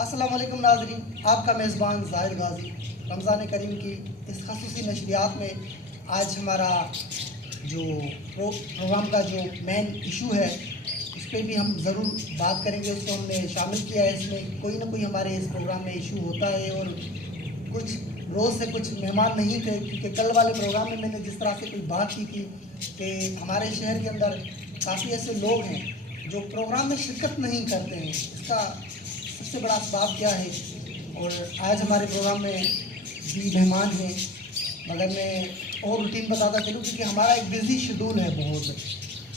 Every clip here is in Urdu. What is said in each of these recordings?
السلام علیکم ناظرین، آپ کا میزبان زاہد غازی رمضان کریم کی اس خصوصی نشریات میں آج ہمارا جو پروگرام کا جو مین ایشو ہے اس پہ بھی ہم ضرور بات کریں گے. اس کو ہم نے شامل کیا ہے. اس میں کوئی نہ کوئی ہمارے اس پروگرام میں ایشو ہوتا ہے اور کچھ روز سے کچھ مہمان نہیں تھے، کیونکہ کل والے پروگرام میں نے جس طرح سے کوئی بات کی تھی کہ ہمارے شہر کے اندر کافی ایسے لوگ ہیں جو پروگرام میں شرکت نہیں کرتے ہیں. اس کا سب سے بڑا اسباب کیا ہے؟ اور آج ہمارے پروگرام میں بھی مہمان ہیں، مگر میں اور روٹین بتاتا چلوں کیونکہ ہمارا ایک بزی شیڈول ہے بہت.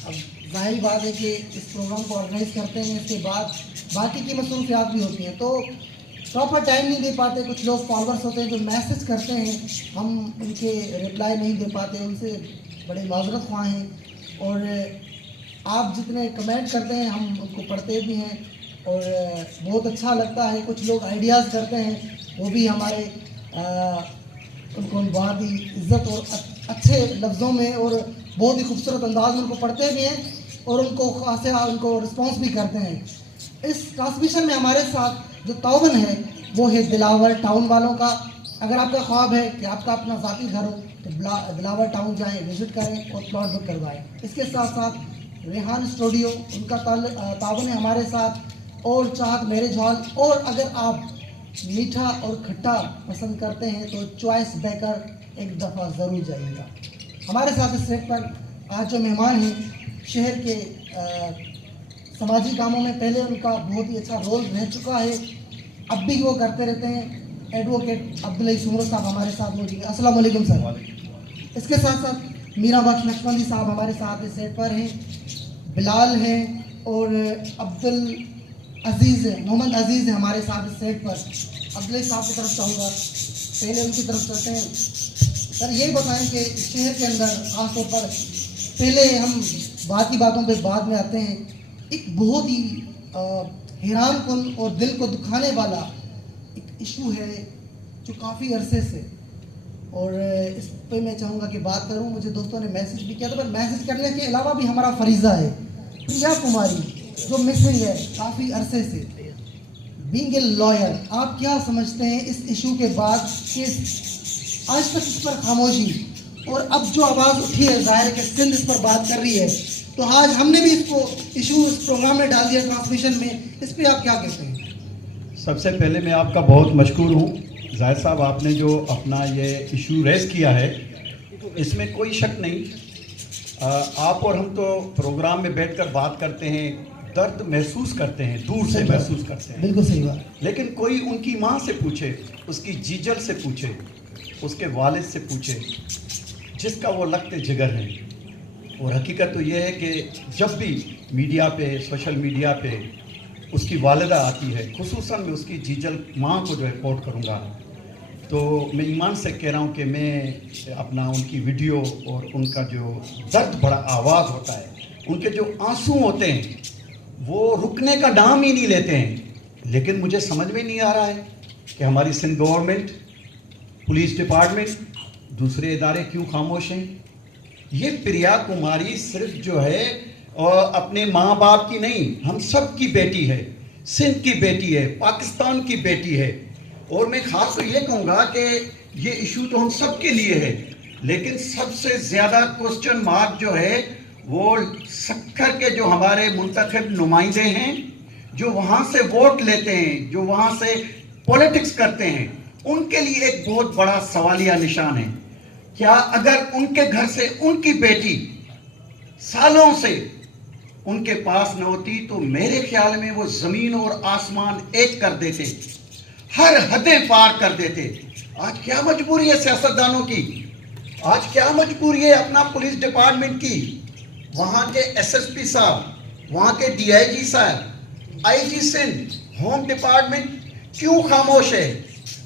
اب ظاہری بات ہے کہ اس پروگرام کو آرگنائز کرتے ہیں، اس کے بعد باقی کی مصروفیات بھی ہوتی ہیں تو پراپر ٹائم نہیں دے پاتے. کچھ لوگ فالوورس ہوتے ہیں جو میسج کرتے ہیں، ہم ان کے رپلائی نہیں دے پاتے، ان سے بڑے معذرت خواہ ہیں. اور آپ جتنے کمنٹ کرتے ہیں ہم ان کو پڑھتے بھی ہیں اور بہت اچھا لگتا ہے. کچھ لوگ آئیڈیاز کرتے ہیں، وہ بھی ہمارے ان کو بہت ہی عزت اور اچھے لفظوں میں اور بہت ہی خوبصورت انداز میں ان کو پڑھتے بھی ہیں اور ان کو خاصے ان کو رسپانس بھی کرتے ہیں. اس ٹرانسمیشن میں ہمارے ساتھ جو تعاون ہے وہ ہے دلاور ٹاؤن والوں کا. اگر آپ کا خواب ہے کہ آپ کا اپنا ذاتی گھر ہو تو دلاور ٹاؤن جائیں، وزٹ کریں اور پلاٹ بک کروائیں. اس کے ساتھ ساتھ ریحان اسٹوڈیو ان کا تعاون ہے ہمارے ساتھ، اور چاہت میرج ہال. اور اگر آپ میٹھا اور کھٹا پسند کرتے ہیں تو چوائس بیکر ایک دفعہ ضرور جائیے گا. ہمارے ساتھ اس سیٹ پر آج جو مہمان ہیں شہر کے سماجی کاموں میں پہلے ان کا بہت ہی اچھا رول رہ چکا ہے، اب بھی وہ کرتے رہتے ہیں. ایڈوکیٹ عبداللہ سمرو صاحب ہمارے ساتھ موجود ہیں. السلام علیکم سر. اس کے ساتھ ساتھ میرا بخش نقشبندی صاحب ہمارے ساتھ اس سیٹ پر ہیں، بلال ہیں اور عزیز ہے، محمد عزیز ہے ہمارے ساتھ اس سیٹ پر. عبداللہ صاحب کی طرف چاہوں گا، پہلے ان کی طرف چلتے ہیں. سر یہ بتائیں کہ شہر کے اندر خاص طور پر پہلے ہم باقی باتوں پہ بعد میں آتے ہیں، ایک بہت ہی حیران کن اور دل کو دکھانے والا ایک ایشو ہے جو کافی عرصے سے، اور اس پہ میں چاہوں گا کہ بات کروں. مجھے دوستوں نے میسج بھی کیا تھا، پر میسج کرنے کے علاوہ بھی ہمارا فریضہ ہے. پریا کماری جو مسنگ ہے کافی عرصے سے، بینگ اے لائر، آپ کیا سمجھتے ہیں اس ایشو کے بعد کہ آج تک اس پر خاموشی، اور اب جو آواز اٹھی ہے ظاہر ہے کہ سندھ اس پر بات کر رہی ہے، تو آج ہم نے بھی اس کو ایشو اس پروگرام میں ڈال دیا ٹرانسمیشن میں، اس پہ آپ کیا کہتے ہیں؟ سب سے پہلے میں آپ کا بہت مشکور ہوں زاہد صاحب، آپ نے جو اپنا یہ ایشو ریز کیا ہے اس میں کوئی شک نہیں. آپ اور ہم تو پروگرام میں بیٹھ کر بات کرتے ہیں، درد محسوس کرتے ہیں، دور سے محسوس کرتے ہیں. بالکل صحیح بات. لیکن کوئی ان کی ماں سے پوچھے، اس کی جیجل سے پوچھے، اس کے والد سے پوچھے جس کا وہ لگتے جگر ہیں. اور حقیقت تو یہ ہے کہ جب بھی میڈیا پہ، سوشل میڈیا پہ اس کی والدہ آتی ہے، خصوصاً میں اس کی جیجل ماں کو جو ہے کوٹ کروں گا، تو میں ایمان سے کہہ رہا ہوں کہ میں اپنا ان کی ویڈیو اور ان کا جو درد بڑا آواز ہوتا ہے، ان کے جو آنسو ہوتے ہیں وہ رکنے کا نام ہی نہیں لیتے ہیں. لیکن مجھے سمجھ میں نہیں آ رہا ہے کہ ہماری سندھ گورنمنٹ، پولیس ڈپارٹمنٹ، دوسرے ادارے کیوں خاموش ہیں. یہ پریا کماری صرف جو ہے اپنے ماں باپ کی نہیں، ہم سب کی بیٹی ہے، سندھ کی بیٹی ہے، پاکستان کی بیٹی ہے. اور میں خاص تو یہ کہوں گا کہ یہ ایشو تو ہم سب کے لیے ہے، لیکن سب سے زیادہ کوسچن مارک جو ہے وہ سکھر کے جو ہمارے منتخب نمائندے ہیں، جو وہاں سے ووٹ لیتے ہیں، جو وہاں سے پولیٹکس کرتے ہیں، ان کے لیے ایک بہت بڑا سوالیہ نشان ہے. کیا اگر ان کے گھر سے ان کی بیٹی سالوں سے ان کے پاس نہ ہوتی تو میرے خیال میں وہ زمین اور آسمان ایک کر دیتے، ہر حدیں پار کر دیتے. آج کیا مجبوری ہے سیاستدانوں کی، آج کیا مجبوری ہے اپنا پولیس ڈپارٹمنٹ کی، وہاں کے ایس ایس پی صاحب، وہاں کے ڈی آئی جی صاحب، آئی جی سندھ، ہوم ڈپارٹمنٹ کیوں خاموش ہے؟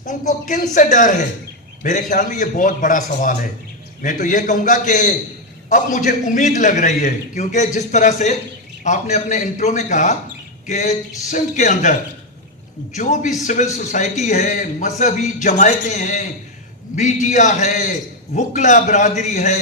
ان کو کن سے ڈر ہے؟ میرے خیال میں یہ بہت بڑا سوال ہے. میں تو یہ کہوں گا کہ اب مجھے امید لگ رہی ہے، کیونکہ جس طرح سے آپ نے اپنے انٹرو میں کہا کہ سندھ کے اندر جو بھی سول سوسائٹی ہے، مذہبی جماعتیں ہیں، میڈیا ہے، وکلا برادری ہے،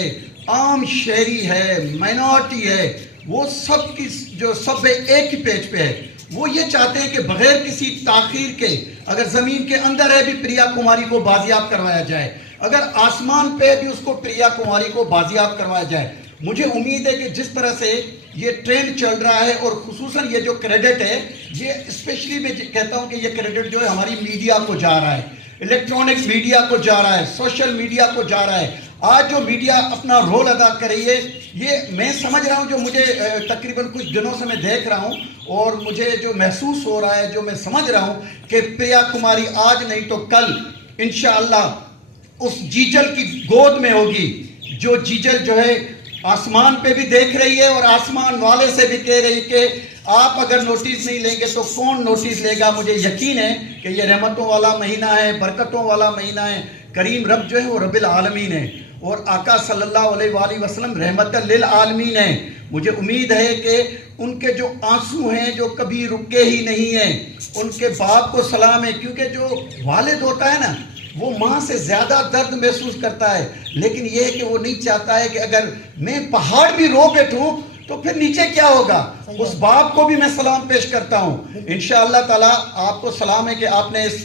عام شہری ہے، مائنورٹی ہے، وہ سب کی جو سب ایک ہی پیج پہ ہے. وہ یہ چاہتے ہیں کہ بغیر کسی تاخیر کے اگر زمین کے اندر ہے بھی پریا کماری کو بازیاب کروایا جائے, اگر آسمان پہ بھی اس کو پریا کماری کو بازیاب کروایا جائے. مجھے امید ہے کہ جس طرح سے یہ ٹرینڈ چل رہا ہے اور خصوصاً یہ جو کریڈٹ ہے, یہ اسپیشلی میں کہتا ہوں کہ یہ کریڈٹ جو ہے ہماری میڈیا کو جا رہا ہے, الیکٹرانک میڈیا کو جا رہا ہے, سوشل میڈیا کو جا رہا ہے. آج جو میڈیا اپنا رول ادا کر رہی ہے, یہ میں سمجھ رہا ہوں, جو مجھے تقریباً کچھ دنوں سے میں دیکھ رہا ہوں اور مجھے جو محسوس ہو رہا ہے, جو میں سمجھ رہا ہوں کہ پریا کماری آج نہیں تو کل انشاءاللہ اس جیجل کی گود میں ہوگی, جو جیجل جو ہے آسمان پہ بھی دیکھ رہی ہے اور آسمان والے سے بھی کہہ رہی کہ آپ اگر نوٹس نہیں لیں گے تو کون نوٹس لے گا. مجھے یقین ہے کہ یہ رحمتوں والا مہینہ ہے, برکتوں والا مہینہ ہے. کریم رب جو ہے وہ رب العالمین ہے اور آقا صلی اللہ علیہ وآلہ وسلم رحمت للعالمین ہے. مجھے امید ہے کہ ان کے جو آنسو ہیں جو کبھی رکے ہی نہیں ہیں, ان کے باپ کو سلام ہے, کیونکہ جو والد ہوتا ہے نا وہ ماں سے زیادہ درد محسوس کرتا ہے, لیکن یہ ہے کہ وہ نہیں چاہتا ہے کہ اگر میں پہاڑ بھی رو بیٹھوں تو پھر نیچے کیا ہوگا. اس باپ کو بھی میں سلام پیش کرتا ہوں. انشاءاللہ تعالی آپ کو سلام ہے کہ آپ نے اس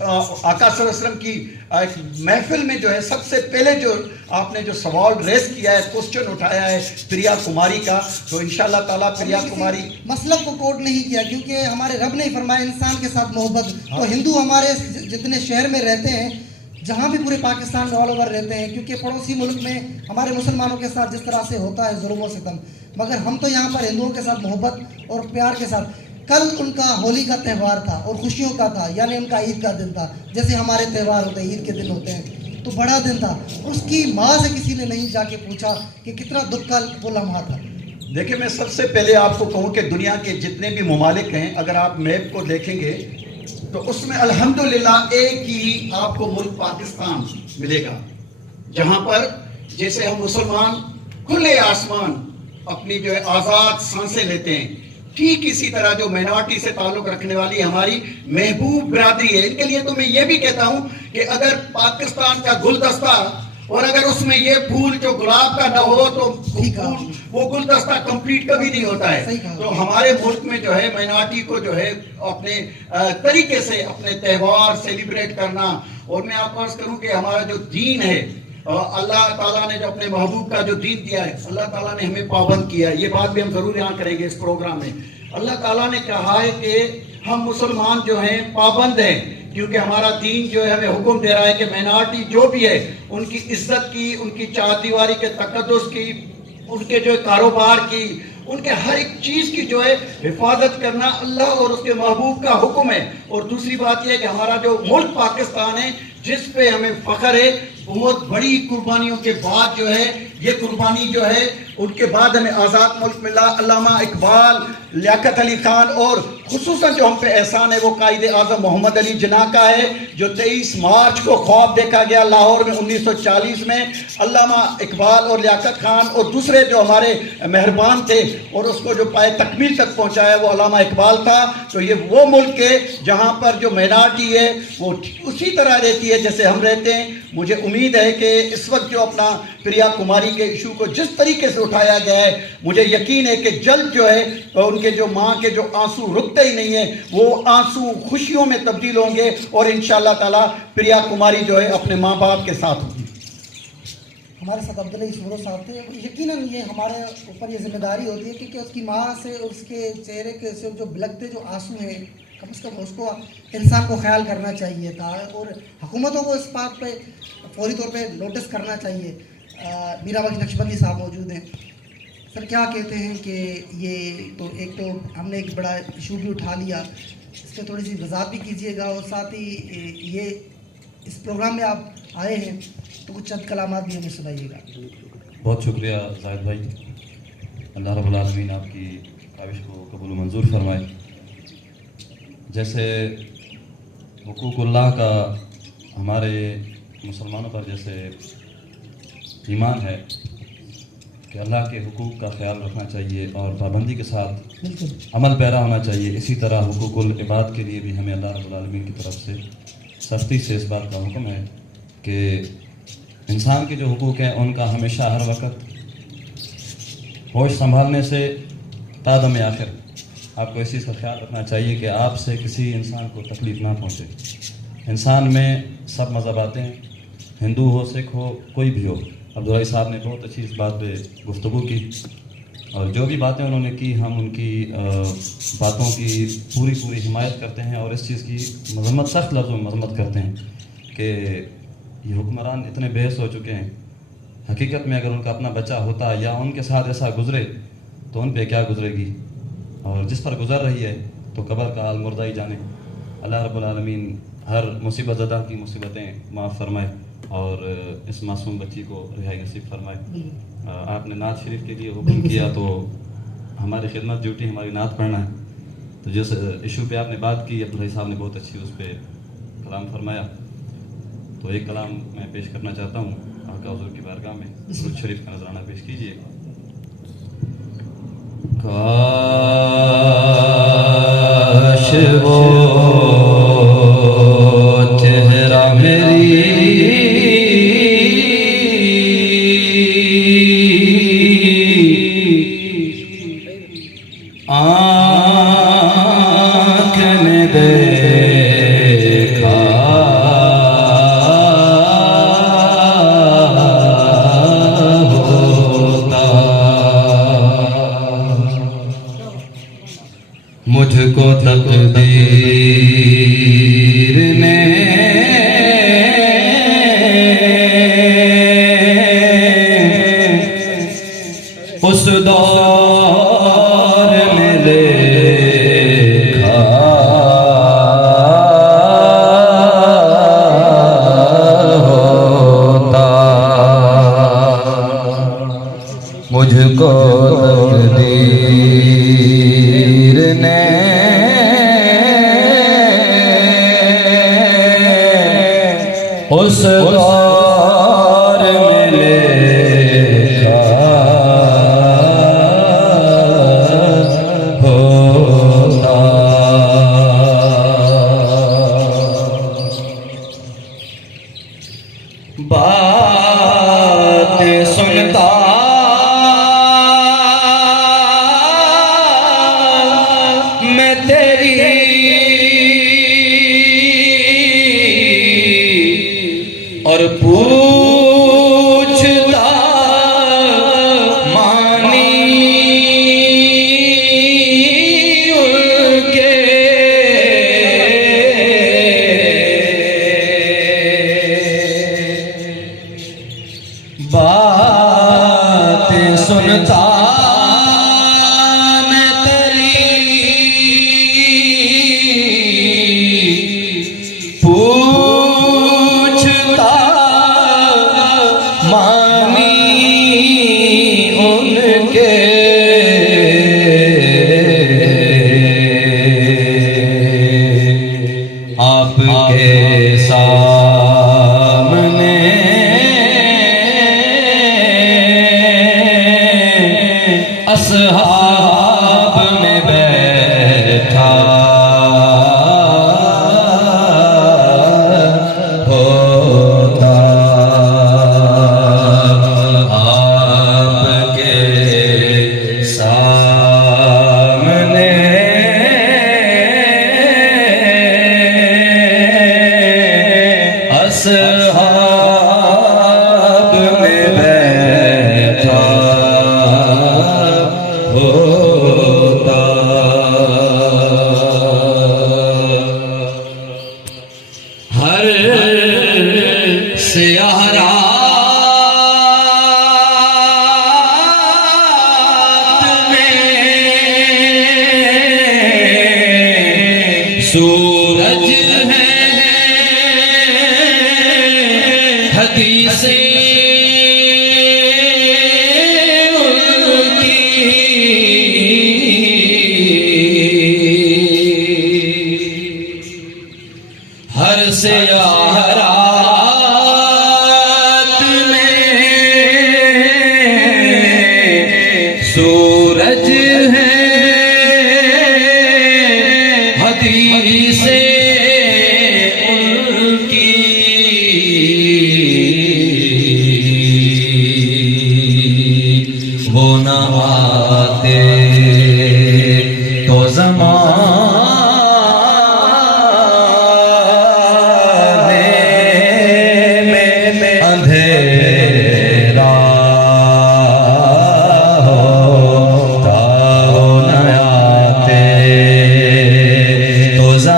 آقا صلی اللہ علیہ وسلم کی ایک محفل میں جو ہے سب سے پہلے جو آپ نے جو سوال ریز کیا ہے, کوسچن اٹھایا ہے پریا کماری کا, تو انشاءاللہ تعالیٰ پریا کماری مسلک کو کوٹ نہیں کیا, کیونکہ ہمارے رب نے فرمایا انسان کے ساتھ محبت. تو ہندو ہمارے جتنے شہر میں رہتے ہیں, جہاں بھی پورے پاکستان میں آل اوور رہتے ہیں, کیونکہ پڑوسی ملک میں ہمارے مسلمانوں کے ساتھ جس طرح سے ہوتا ہے ظلم و ستم, مگر ہم تو یہاں پر ہندوؤں کے ساتھ محبت اور پیار کے ساتھ. کل ان کا ہولی کا تہوار تھا اور خوشیوں کا تھا, یعنی ان کا عید کا دن تھا, جیسے ہمارے تہوار ہوتے ہیں عید کے دن ہوتے ہیں, تو بڑا دن تھا. اس کی ماں سے کسی نے نہیں جا کے پوچھا کہ کتنا دکھ کا وہ لمحہ تھا. دیکھیں میں سب سے پہلے آپ کو کہوں کہ دنیا کے جتنے بھی ممالک ہیں, اگر آپ میپ کو دیکھیں گے تو اس میں الحمدللہ ایک ہی آپ کو ملک پاکستان ملے گا, جہاں پر جیسے ہم مسلمان کھلے آسمان اپنی جو ہے آزاد سانسیں لیتے ہیں, ٹھیک اسی طرح جو مائنورٹی سے تعلق رکھنے والی ہماری محبوب برادری ہے, ان کے لیے تو میں یہ بھی کہتا ہوں کہ اگر پاکستان کا گلدستہ اور اگر اس میں یہ پھول جو گلاب کا نہ ہو تو وہ گلدستہ کمپلیٹ کبھی نہیں ہوتا ہے. تو ہمارے ملک میں جو ہے مائنورٹی کو جو ہے اپنے طریقے سے اپنے تہوار سیلیبریٹ کرنا, اور میں آپ کو عرض کروں کہ ہمارا جو دین ہے, اللہ تعالیٰ نے جو اپنے محبوب کا جو دین دیا ہے, اللہ تعالیٰ نے ہمیں پابند کیا ہے. یہ بات بھی ہم ضرور یہاں کریں گے اس پروگرام میں. اللہ تعالیٰ نے کہا ہے کہ ہم مسلمان جو ہیں پابند ہیں, کیونکہ ہمارا دین جو ہے ہمیں حکم دے رہا ہے کہ مائنورٹی جو بھی ہے ان کی عزت کی, ان کی چار دیواری کے تقدس کی, ان کے جو کاروبار کی, ان کے ہر ایک چیز کی جو ہے حفاظت کرنا اللہ اور اس کے محبوب کا حکم ہے. اور دوسری بات یہ ہے کہ ہمارا جو ملک پاکستان ہے جس پہ ہمیں فخر ہے, بہت بڑی قربانیوں کے بعد جو ہے یہ قربانی جو ہے ان کے بعد ہمیں آزاد ملک ملا. علامہ اقبال, لیاقت علی خان اور خصوصاً جو ہم پہ احسان ہے وہ قائد اعظم محمد علی جناح کا ہے, جو 23 مارچ کو خواب دیکھا گیا لاہور میں 1940 میں. علامہ اقبال اور لیاقت خان اور دوسرے جو ہمارے مہربان تھے اور اس کو جو پائے تکمیل تک پہنچایا وہ علامہ اقبال تھا. تو یہ وہ ملک ہے جہاں پر جو مائنورٹی ہے وہ اسی طرح رہتی ہے جیسے ہم رہتے ہیں. مجھے امید ہے کہ اس وقت جو اپنا پریا کماری کے ایشو کو جس طریقے سے اٹھایا گیا ہے, مجھے یقین ہے کہ جلد جو ہے ان کے جو ماں کے جو آنسو رکتے ہی نہیں ہیں وہ آنسو خوشیوں میں تبدیل ہوں گے, اور انشاءاللہ تعالی پریا کماری جو ہے اپنے ماں باپ کے ساتھ ہوگی. ہمارے ساتھ عبداللہ اسورو صاحب تھے. یقیناً یہ ہمارے اوپر یہ ذمہ داری ہوتی ہے کہ اس کی ماں سے اور اس کے چہرے کے سے جو بلکتے جو آنسو ہیں کم از کم اس کو انسان کو خیال کرنا چاہیے تھا, اور حکومتوں کو اس بات پہ فوری طور پہ نوٹس کرنا چاہیے. میرا وقت نقشبندی صاحب موجود ہیں. سر کیا کہتے ہیں کہ یہ تو ایک تو ہم نے ایک بڑا ایشو بھی اٹھا لیا, اس پہ تھوڑی سی وضاحت بھی کیجیے گا, اور ساتھ ہی یہ اس پروگرام میں آپ آئے ہیں تو کچھ چند کلامات بھی ہمیں سنائیے گا. بہت شکریہ زاہد بھائی, اللہ رب العالمین آپ کی خواہش کو قبول و منظور فرمائے. جیسے حقوق اللہ کا ہمارے مسلمانوں پر جیسے ایمان ہے کہ اللہ کے حقوق کا خیال رکھنا چاہیے اور پابندی کے ساتھ عمل پیرا ہونا چاہیے, اسی طرح حقوق العباد کے لیے بھی ہمیں اللہ رب العالمین کی طرف سے سختی سے اس بات کا حکم ہے کہ انسان کے جو حقوق ہیں ان کا ہمیشہ ہر وقت ہوش سنبھالنے سے تا دم آخر آپ کو اس چیز کا خیال رکھنا چاہیے کہ آپ سے کسی انسان کو تکلیف نہ پہنچے. انسان میں سب مذہب آتے ہیں, ہندو ہو, سکھ ہو, کوئی بھی ہو. عبدالرحی صاحب نے بہت اچھی اس بات پہ گفتگو کی, اور جو بھی باتیں انہوں نے کی ہم ان کی باتوں کی پوری حمایت کرتے ہیں, اور اس چیز کی مذمت, سخت لفظوں میں مذمت کرتے ہیں کہ یہ حکمران اتنے بحث ہو چکے ہیں. حقیقت میں اگر ان کا اپنا بچہ ہوتا یا ان کے ساتھ ایسا گزرے تو ان پہ کیا گزرے گی, اور جس پر گزر رہی ہے تو قبر کا حال مردہ ہی جانے. اللہ رب العالمین ہر مصیبت زدہ کی مصیبتیں معاف فرمائے اور اس معصوم بچی کو رہائی نصیب فرمائے. آپ نے نعت شریف کے لیے حکم کیا تو ہماری خدمت ڈیوٹی ہماری نعت پڑھنا ہے. تو جس ایشو پہ آپ نے بات کی, عبدالرحی صاحب نے بہت اچھی اس پہ کلام فرمایا. تو ایک کلام میں پیش کرنا چاہتا ہوں آقا حضور کی بارگاہ میں. درود شریف کا نذرانہ پیش کیجیے. کاش وہ چہرہ میری آنکھ نے دیکھا ہوتا, مجھ کو تقدیر نے اس دور میں دیکھا ہوتا, مجھ کو تقدیر نے اس دور میں لیکھا ہوتا. بات سنتا میں تیری اور پوچھتا مانی ان کے, بات سنتا میں تیری پوچھتا مانی ان کے, آپ کے سامنے اصحاب میں بیٹھا ہوتا, آپ کے سامنے اصحاب میں بیٹھا ہوتا. ہر سیاہ رات میں سورج ہے حدیثیں ہر سیاہ رات میں سورج ہے حدیثیں ان کی, وہ نہ آتے تو زمان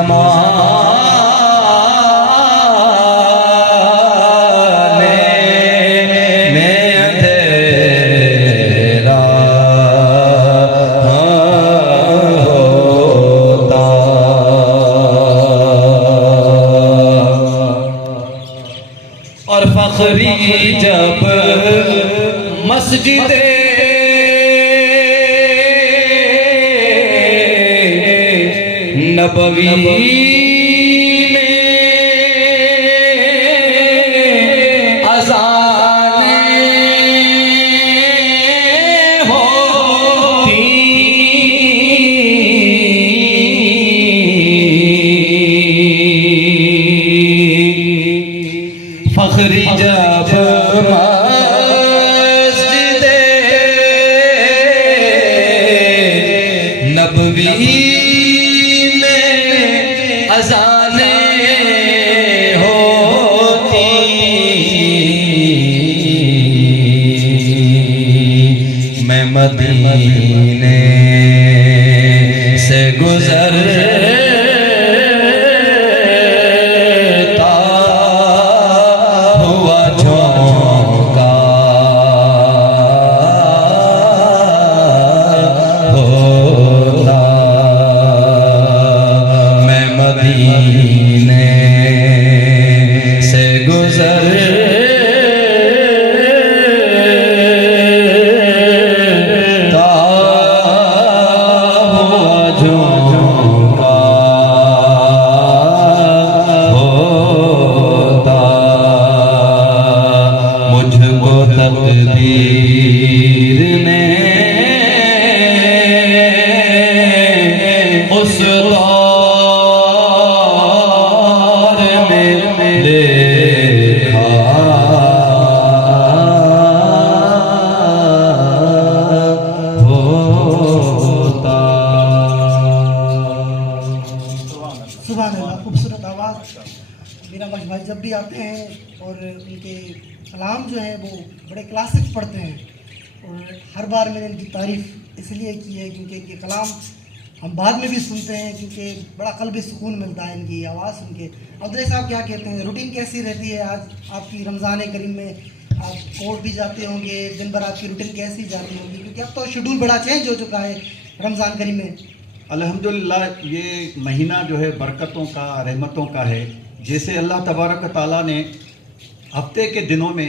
زمانے میں اندھیرا ہوتا اور فخری جب مسجد نبوی میں اذانیں ہوتی فخری جب مسجد نبوی اذانیں ہوتی میں مدینے سے گزرتا ہوا جھونکا ہوتا میں مدینے سے گزرتا ہوا جھونکا ہوتا مجھ کو تقدیر نے اس دور میں دیکھا ہوتا سبحان اللہ، خوبصورت آواز. میرا بخش بھائی جب بھی آتے ہیں اور ان کے کلام جو ہیں وہ بڑے کلاسک پڑھتے ہیں، اور ہر بار میں نے ان کی تعریف اس لیے کی ہے کیونکہ ان کے کلام ہم بعد میں بھی سنتے ہیں کیونکہ بڑا قلبی سکون ملتا ہے ان کی آواز سن کے. عبداللہ صاحب کیا کہتے ہیں، روٹین کیسی رہتی ہے آج آپ کی رمضان کریم میں؟ آپ کورٹ بھی جاتے ہوں گے، دن بھر آپ کی روٹین کیسی جاتی ہوگی کیونکہ اب تو شیڈول بڑا چینج ہو چکا ہے رمضان کریم میں؟ الحمدللہ یہ مہینہ جو ہے برکتوں کا، رحمتوں کا ہے. جیسے اللہ تبارک و تعالیٰ نے ہفتے کے دنوں میں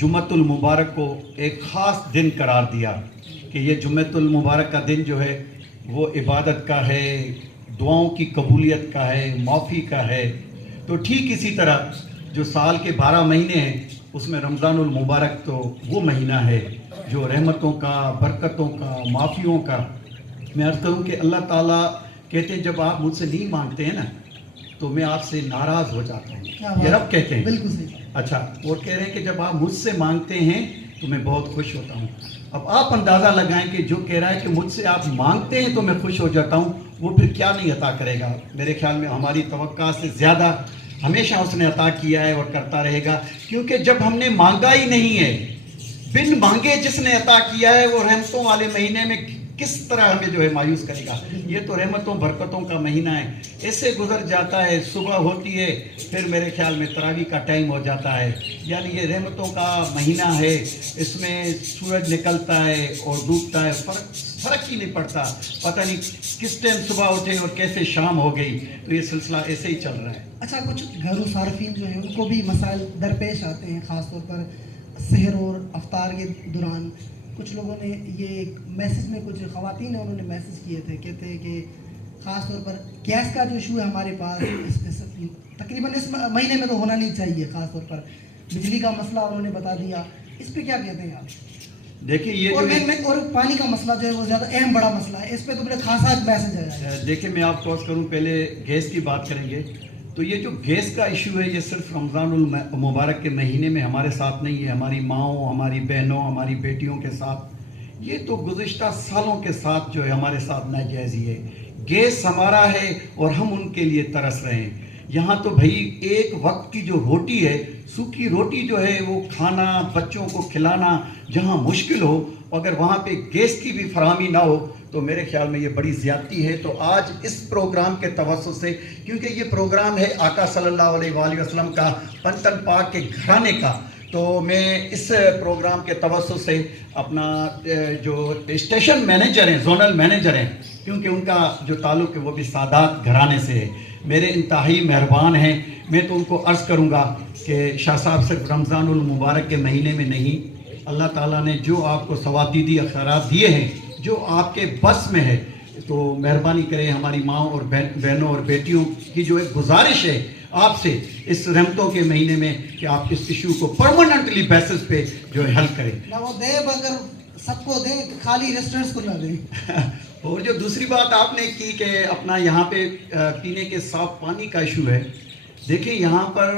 جمعۃ المبارک کو ایک خاص دن قرار دیا کہ یہ جمعۃ المبارک کا دن جو ہے وہ عبادت کا ہے، دعاؤں کی قبولیت کا ہے، معافی کا ہے. تو ٹھیک اسی طرح جو سال کے 12 مہینے ہیں اس میں رمضان المبارک تو وہ مہینہ ہے جو رحمتوں کا، برکتوں کا، معافیوں کا. میں عرض کروں کہ اللہ تعالیٰ کہتے ہیں جب آپ مجھ سے نہیں مانگتے ہیں نا تو میں آپ سے ناراض ہو جاتا ہوں. یہ رب کہتے ہیں. بالکل صحیح. اچھا، اور کہہ رہے ہیں کہ جب آپ مجھ سے مانگتے ہیں تو میں بہت خوش ہوتا ہوں. اب آپ اندازہ لگائیں کہ جو کہہ رہا ہے کہ مجھ سے آپ مانگتے ہیں تو میں خوش ہو جاتا ہوں، وہ پھر کیا نہیں عطا کرے گا. میرے خیال میں ہماری توقع سے زیادہ ہمیشہ اس نے عطا کیا ہے اور کرتا رہے گا، کیونکہ جب ہم نے مانگا ہی نہیں ہے، بن مانگے جس نے عطا کیا ہے وہ رحمتوں والے مہینے میں کس طرح ہمیں جو ہے مایوس کرے گا. یہ تو رحمتوں برکتوں کا مہینہ ہے، ایسے گزر جاتا ہے. صبح ہوتی ہے پھر میرے خیال میں تراویح کا ٹائم ہو جاتا ہے. یعنی یہ رحمتوں کا مہینہ ہے، اس میں سورج نکلتا ہے اور ڈوبتا ہے، فرق ہی نہیں پڑتا. پتہ نہیں کس ٹائم صبح اٹھے اور کیسے شام ہو گئی. تو یہ سلسلہ ایسے ہی چل رہا ہے. اچھا، کچھ گھروں صارفین جو ہیں ان کو بھی مسائل درپیش آتے ہیں، خاص طور پر سحر اور افطار کے دوران. کچھ لوگوں نے یہ میسج میں، کچھ خواتین ہیں انہوں نے میسج کیے تھے، کہتے ہیں کہ خاص طور پر گیس کا جو ایشو ہے ہمارے پاس تقریباً اس مہینے میں تو ہونا نہیں چاہیے. خاص طور پر بجلی کا مسئلہ انہوں نے بتا دیا. اس پہ کیا کہتے ہیں آپ؟ دیکھیں یہ اور پانی کا مسئلہ جو ہے وہ زیادہ اہم بڑا مسئلہ ہے، اس پہ تو بڑے خاصا میسج ہے. دیکھیں میں آپ کو عرض کروں، پہلے گیس کی بات کریں گے تو یہ جو گیس کا ایشو ہے یہ صرف رمضان المبارک کے مہینے میں ہمارے ساتھ نہیں ہے، ہماری ماؤں، ہماری بہنوں، ہماری بیٹیوں کے ساتھ. یہ تو گزشتہ سالوں کے ساتھ جو ہے ہمارے ساتھ ناجائزی ہے. گیس ہمارا ہے اور ہم ان کے لیے ترس رہے ہیں. یہاں تو بھائی ایک وقت کی جو روٹی ہے، سوکھی روٹی جو ہے وہ کھانا، بچوں کو کھلانا جہاں مشکل ہو، اگر وہاں پہ گیس کی بھی فراہمی نہ ہو تو تو میرے خیال میں یہ بڑی زیادتی ہے. تو آج اس پروگرام کے توسط سے, کیونکہ یہ پروگرام ہے آقا صلی اللہ علیہ وآلہ وسلم کا, پنتن پاک کے گھرانے کا, تو میں اس پروگرام کے توسط سے اپنا جو اسٹیشن مینیجر ہیں, زونل مینیجر ہیں, کیونکہ ان کا جو تعلق ہے وہ بھی سادات گھرانے سے ہے, میرے انتہائی مہربان ہیں. میں تو ان کو عرض کروں گا کہ شاہ صاحب صرف رمضان المبارک کے مہینے میں نہیں, اللہ تعالیٰ نے جو آپ کو ثوابدیدی اختیارات دیے ہیں, جو آپ کے بس میں ہے, تو مہربانی کریں ہماری ماں اور بہنوں اور بیٹیوں کی جو ایک گزارش ہے آپ سے اس رحمتوں کے مہینے میں کہ آپ اس ایشو کو پرماننٹلی بیسس پہ جو ہے حل کریں. نہ وہ دیں, اگر سب کو دیں, خالی ریسٹورنٹس کو نہ دیں. اور جو دوسری بات آپ نے کی کہ اپنا یہاں پہ پینے کے صاف پانی کا ایشو ہے, دیکھیں یہاں پر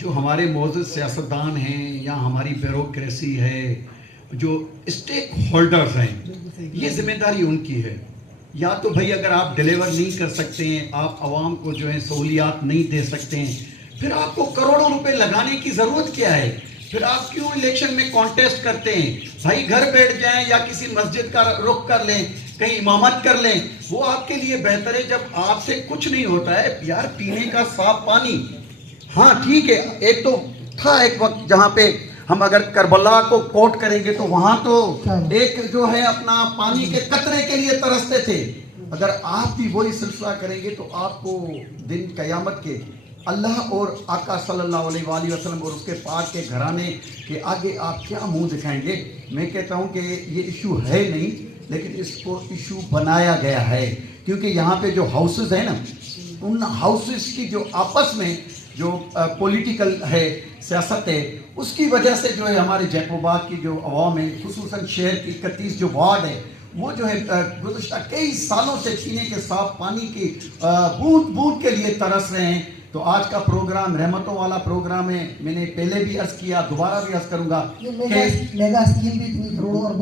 جو ہمارے معزز سیاستدان ہیں یا ہماری بیوروکریسی ہے, جو اسٹیک ہولڈرز ہیں, یہ ذمہ داری ان کی ہے. یا تو بھائی اگر آپ ڈیلیور نہیں کر سکتے ہیں, آپ عوام کو جو ہے سہولیات نہیں دے سکتے ہیں, پھر آپ کو کروڑوں روپے لگانے کی ضرورت کیا ہے؟ پھر آپ کیوں الیکشن میں کانٹیسٹ کرتے ہیں؟ بھائی گھر بیٹھ جائیں یا کسی مسجد کا رخ کر لیں, کہیں امامت کر لیں, وہ آپ کے لیے بہتر ہے. جب آپ سے کچھ نہیں ہوتا ہے یار, پینے کا صاف پانی, ہاں ٹھیک ہے, ایک تو تھا ایک وقت جہاں پہ ہم اگر کربلا کو کوٹ کریں گے تو وہاں تو ایک جو ہے اپنا پانی کے قطرے کے لیے ترستے تھے. اگر آپ بھی وہی سلسلہ کریں گے تو آپ کو دن قیامت کے اللہ اور آقا صلی اللہ علیہ وآلہ وسلم اور اس کے پاک کے گھرانے کے آگے آپ کیا منہ دکھائیں گے؟ میں کہتا ہوں کہ یہ ایشو ہے نہیں, لیکن اس کو ایشو بنایا گیا ہے, کیونکہ یہاں پہ جو ہاؤسز ہیں نا, ان ہاؤسز کی جو آپس میں جو پولیٹیکل ہے, سیاست ہے, اس کی وجہ سے جو ہے ہمارے جیکوبات کی جو عوام ہے, خصوصاً شہر کی 31 جو وارڈ ہے, وہ جو ہے گزشتہ کئی سالوں سے پینے کے صاف پانی کی بوند بوند کے لیے ترس رہے ہیں. تو آج کا پروگرام رحمتوں والا پروگرام ہے. میں نے پہلے بھی عرض کیا, دوبارہ بھی عرض کروں گا کہ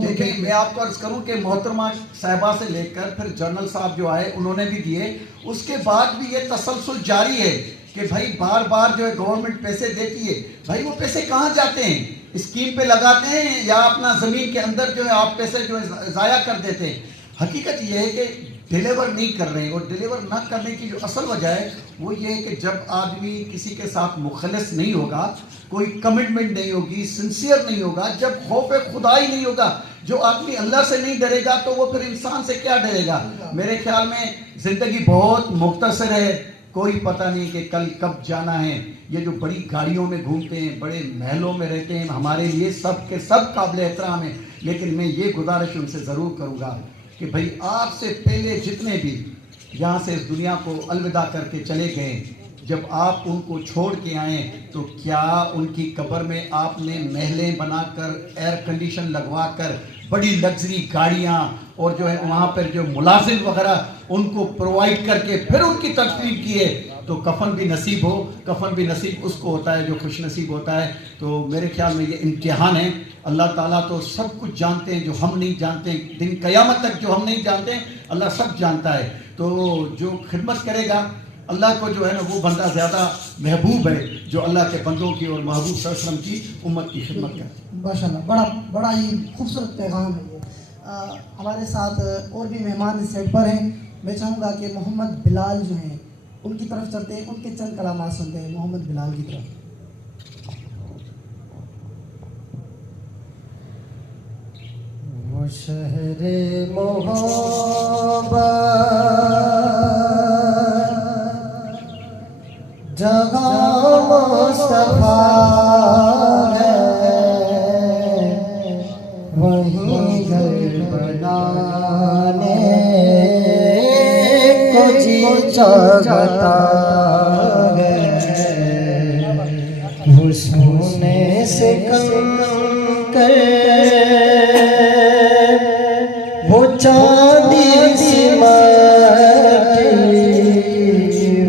دیکھیں, میں آپ کو عرض کروں کہ محترمہ صاحبہ سے لے کر پھر جنرل صاحب جو آئے انہوں نے بھی دیے, اس کے بعد بھی یہ تسلسل جاری ہے کہ بھائی بار بار جو ہے گورنمنٹ پیسے دیتی ہے. بھائی وہ پیسے کہاں جاتے ہیں؟ اسکیم پہ لگاتے ہیں یا اپنا زمین کے اندر جو ہے آپ پیسے جو ہے ضائع کر دیتے ہیں؟ حقیقت یہ ہے کہ ڈیلیور نہیں کر رہے ہیں, اور ڈیلیور نہ کرنے کی جو اصل وجہ ہے وہ یہ ہے کہ جب آدمی کسی کے ساتھ مخلص نہیں ہوگا, کوئی کمٹمنٹ نہیں ہوگی, سنسیئر نہیں ہوگا, جب خوف خدا ہی نہیں ہوگا, جو آدمی اللہ سے نہیں ڈرے گا تو وہ پھر انسان سے کیا ڈرے گا؟ میرے خیال میں زندگی بہت مختصر ہے, کوئی پتہ نہیں کہ کل کب جانا ہے. یہ جو بڑی گاڑیوں میں گھومتے ہیں, بڑے محلوں میں رہتے ہیں, ہمارے لیے سب کے سب قابل احترام ہیں, لیکن میں یہ گزارش ان سے ضرور کروں گا کہ بھئی آپ سے پہلے جتنے بھی یہاں سے اس دنیا کو الوداع کر کے چلے گئے, جب آپ ان کو چھوڑ کے آئیں تو کیا ان کی قبر میں آپ نے محلیں بنا کر, ایئر کنڈیشن لگوا کر, بڑی لگژری گاڑیاں اور جو ہے وہاں پر جو ملازم وغیرہ ان کو پرووائڈ کر کے پھر ان کی تکفین کی ہے؟ تو کفن بھی نصیب ہو, کفن بھی نصیب اس کو ہوتا ہے جو خوش نصیب ہوتا ہے. تو میرے خیال میں یہ امتحان ہے. اللہ تعالیٰ تو سب کچھ جانتے ہیں جو ہم نہیں جانتے, دن قیامت تک جو ہم نہیں جانتے اللہ سب جانتا ہے. تو جو خدمت کرے گا اللہ کو جو ہے نا وہ بندہ زیادہ محبوب ہے جو اللہ کے بندوں کی اور محبوب صلی اللہ علیہ وسلم کی امت کی خدمت کرے. ماشاء اللہ, بڑا ہی خوبصورت پیغام ہے یہ. ہمارے ساتھ اور بھی مہمان اس سیٹ پر ہیں. میں چاہوں گا کہ محمد بلال جو ہیں ان کی طرف چلتے ہیں, ان کے چند کلامات سنتے ہیں. محمد بلال کی طرف. وہ شہر محبت جگہ مصطفیٰ ہے, وہیں گھر بنانے کو جی چاہتا ہے. وہ سونے سے کم کر وہ چاندی سی مٹی,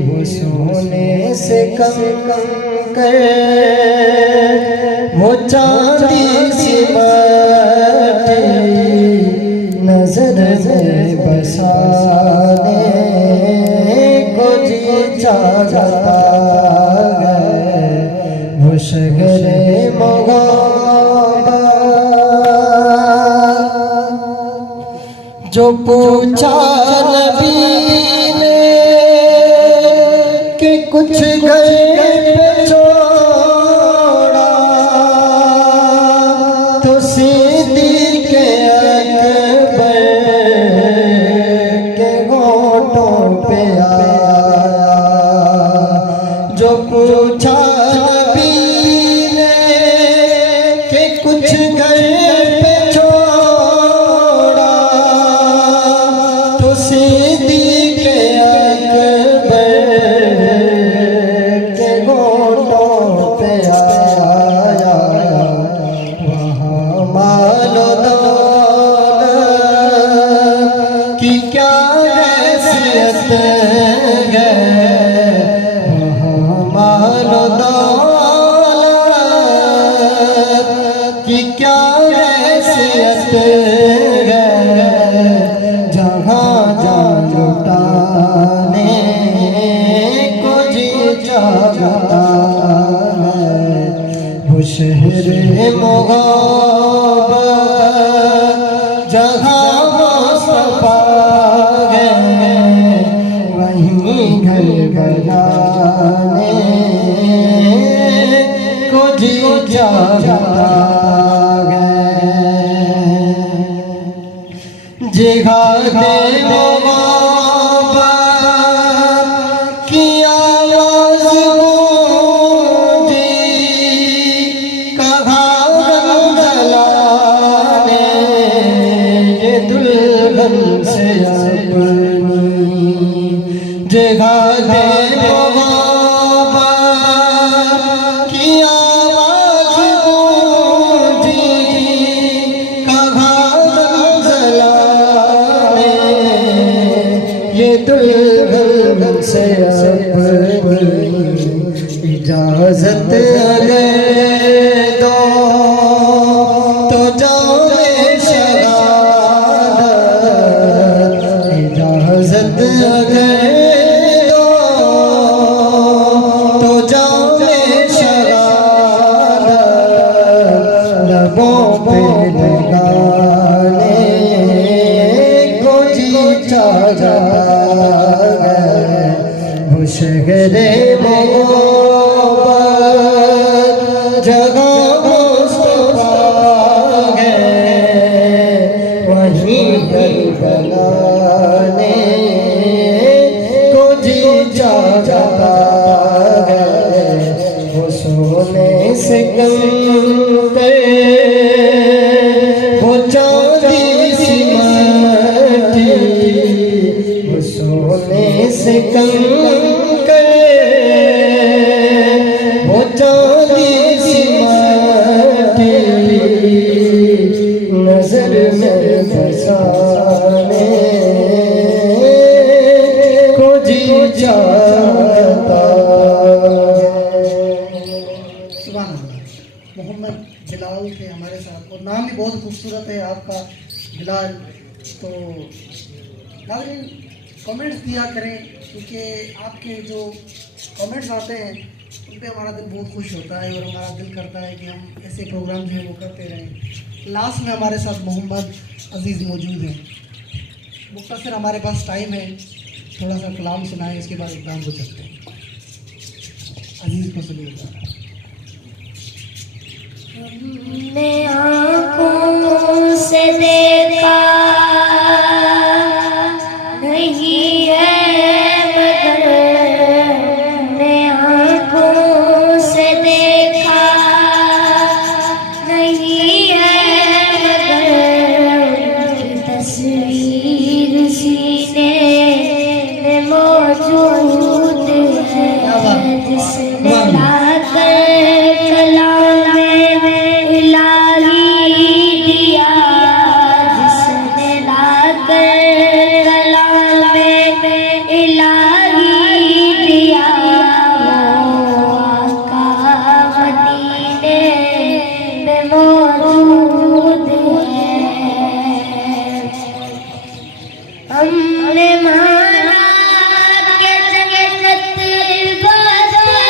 وہ سونے سے کم کر وہ چاندی سی مٹی, نظر میں بسانے کو جی چاہتا ہے. وہ شہر محبت جو جو پوچھا نبی نے کہ کچھ گھر پہ چھوڑا تو صدیق اکبر کے ہونٹوں پہ آیا. جو پوچھا نبی نے کہ کچھ گھر پہ چھوڑا تو صدیق اکبر کے ہونٹوں پہ آیا. وہاں مال و دولت کی کیا حیثیت ہے, وہاں مال و دولت کی کیا حیثیت ہے, جہاں جان لٹانے کو جی چاہتا ہے. وہ شہر محبت جہاں مصطفیٰ ہے, وہیں گھر بنانے کو جی چاہتا ہے. جہاد محبت کی آواز گونجی, کہا رنگ لانے یہ دلہن سے اپنی. جہاد محبت کی آواز گونجی, کہا رنگ لانے یہ دلہن سے اپنی. اجازت اگر دو تو جام شہادت, اجازت اگر دو تو جام شہادت لبوں پہ لگانے کو جی چاہتا ہے. وہ شہر محبت جگہ مصطفیٰ ہے, وہیں گھر بنانے کو جی چاہتا ہے. وہ سونے سے کنکر وہ چاندی سی مٹی, وہ سونے سے کنکر وہ چاندی سی مٹی, نظر میں بسانے کو جی چاہتا ہے. سبحان اللہ. محمد بلال تھے ہمارے ساتھ, اور نام بھی بہت خوبصورت ہے آپ کا, بلال. تو ناظرین کامنٹس دیا کریں, کیونکہ آپ کے جو کامنٹس آتے ہیں ان پہ ہمارا دل بہت خوش ہوتا ہے, اور ہمارا دل کرتا ہے کہ ہم ایسے پروگرام جو ہیں وہ کرتے رہیں. لاسٹ میں ہمارے ساتھ محمد عزیز موجود ہیں. مختصر ہمارے پاس ٹائم ہے, تھوڑا سا کلام سنائیں, اس کے بعد اقدام کو چلتے ہیں. عزیز کو سنیے گا. ہم نے آنکھوں سے دیکھا نہیں ہے مگر, ہم نے آنکھوں سے دیکھا نہیں ہے مگر, ان کی تصویر سینے میں موجود ہے, جس نے لا کر کلام الہی دیا, جس نے لا کر کلام الہی دیا, وہ آقا مدینے میں موجود ہے. ہم نے مانا کہ جنت بس ہے,